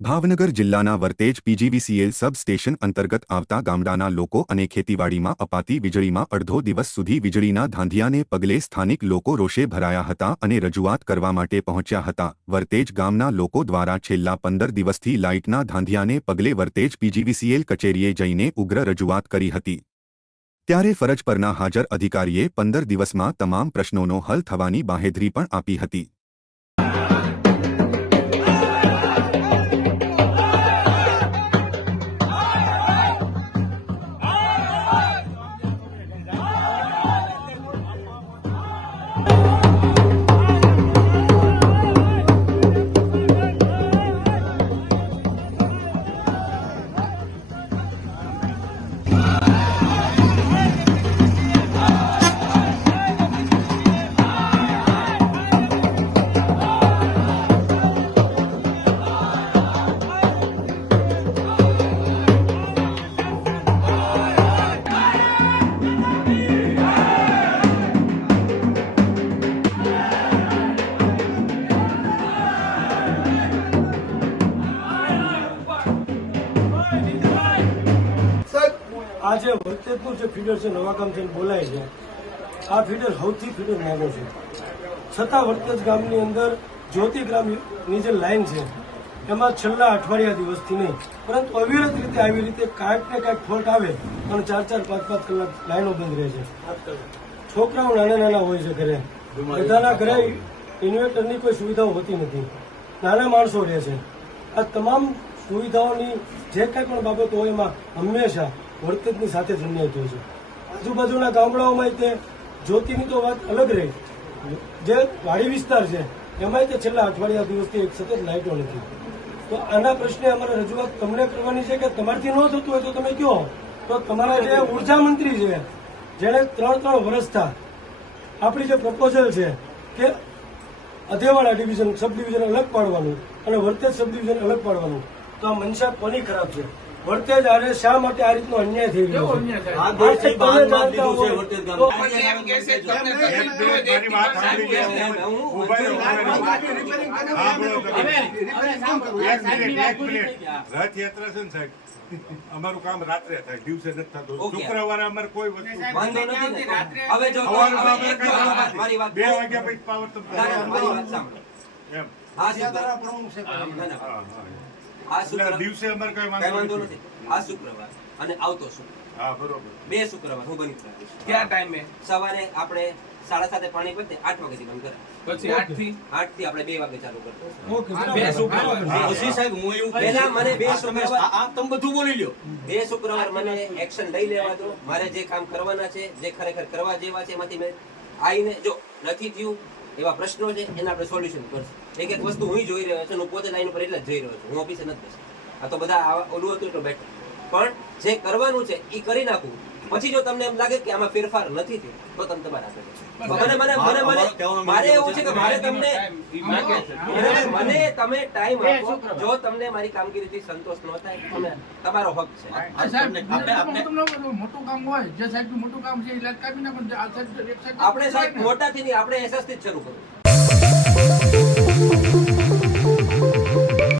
ભાવનગર જિલ્લાના Vartej PGVCL substation અંતર્ગત આવતા ગામડાના લોકો અને ખેતીવાડીમાં અપાતી વીજળીમાં અડધો દિવસ સુધી વીજળીના ધાંધિયાને પગલે સ્થાનિક લોકો રોષે ભરાયા હતા અને રજૂઆત કરવા માટે પહોંચ્યા હતા. વર્તેજ ગામના લોકો દ્વારા છેલ્લા પંદર દિવસથી લાઇટના ધાંધિયાને પગલે વર્તેજ પીજીવીસીએલ કચેરીએ જઈને ઉગ્ર રજૂઆત કરી હતી. ત્યારે ફરજ પરના હાજર અધિકારીએ પંદર દિવસમાં તમામ પ્રશ્નોનો હલ થવાની બાહેધરી પણ આપી હતી. આ જે જે ફીડર છે, નવાગામ થઈને બોલાય છે, આ ફીડર સૌથી ફીડર નાનો છે. છતાં વર્તેજ ગામની અંદર જ્યોતિ ગ્રામની જે લાઇન છે, એમાં છેલ્લા અઠવાડિયા દિવસથી નહીં, પરંતુ અવિરત રીતે આવી રીતે કાંઈક ને કાંઈક ફોલ્ટ આવે, અને ચાર ચાર, પાંચ પાંચ કલાક લાઈનો બંધ રહે છે. છોકરાઓ નાના નાના હોય છે ઘરે. બધાના ઘરે ઇન્વર્ટરની કોઈ સુવિધાઓ હોતી નથી. નાના માણસો રહે છે. આ તમામ સુવિધાઓની જે કાંઈ પણ બાબતો હોય એમાં હંમેશા વર્તજની સાથે જ અન્યાય થયો છે. આજુબાજુના ગામડાઓમાં તે જ્યોતિની તો વાત અલગ રહી. જે વાડી વિસ્તાર છે, એમાંય તે છેલ્લા અઠવાડિયા દિવસથી એક સતત લાઇટો નથી. તો આના પ્રશ્ને અમારે રજૂઆત તમને કરવાની છે કે તમારથી ન થતું હોય તો તમે કહો તો તમારા જે ઊર્જા મંત્રી છે, જેણે ત્રણ ત્રણ વર્ષથી આપણી જે પ્રપોઝલ છે કે અધેવાડા ડિવિઝન, સબ ડિવિઝન અલગ પાડવાનું અને વર્તેજ સબ ડિવિઝન અલગ પાડવાનું. તો આ મનસા કોની ખરાબ છે? વર્તેજ આરે શા માટે આ રીતનો અન્યાય થઈ રહ્યો. તો અમારું કામ રાત્રે થાય દિવસે નથી થતું. શુક્રવારે અમારે કોઈ વસ્તુ બે વાગ્યા પછી પાવર વાત એમ. હા. આ શુક્રવાર દિવસે અમારે કઈ કઈ વાંધો વાંધો નથી. નથી. આ શુક્રવાર. અને આવતો શુક્રવાર. હા બરોબર. બે શુક્રવાર હું બની શકીશ ક્યાં ટાઈમે સવારે આપણે સાડા સાતે પાણી પતે આઠ વાગ્યાથી બંધ કરે પછી આઠથી આઠથી આપણે બે વાગે ચાલુ કરતો બે શુક્રવાર. ઓછી સાહેબ હું એવું પહેલા મને બે શુક્રવાર આ તમે બધું બોલી લ્યો. બે શુક્રવાર મને એક્શન લઈ લેવા દો. મારે જે કામ કરવાના છે જે ખરેખર કરવા જેવા છે એમાંથી મેં આવીને જો નથી થયું એવા પ્રશ્નો છે, એના આપણે સોલ્યુશન કરશું. એક એક વસ્તુ હું જોઈ રહ્યો છું હું પોતે લાઈન ઉપર એટલે જ જઈ રહ્યો છું. હું ઓફિસે નથી બેસતો. આ તો બધા ઓલું હતું એટલું બેટર પણ જે કરવાનું છે એ કરી નાખવું પછી જો તમને એમ લાગે કે આમાં ફેરફાર નથી થયો તો તમે તમારા મને મને મને મને મારે એવું છે કે મારે તમને મને તમે ટાઈમ આપો. જો તમને મારી કામગીરીથી સંતોષ ન થાય તમે તમારો હક છે. સાહેબ આપણે આપણે મોટું કામ હોય જે સાહેબ મોટું કામ છે એ કાપી આપણે સાહેબ મોટાથી નહીં આપણે એસએસથી જ શરૂ કરવું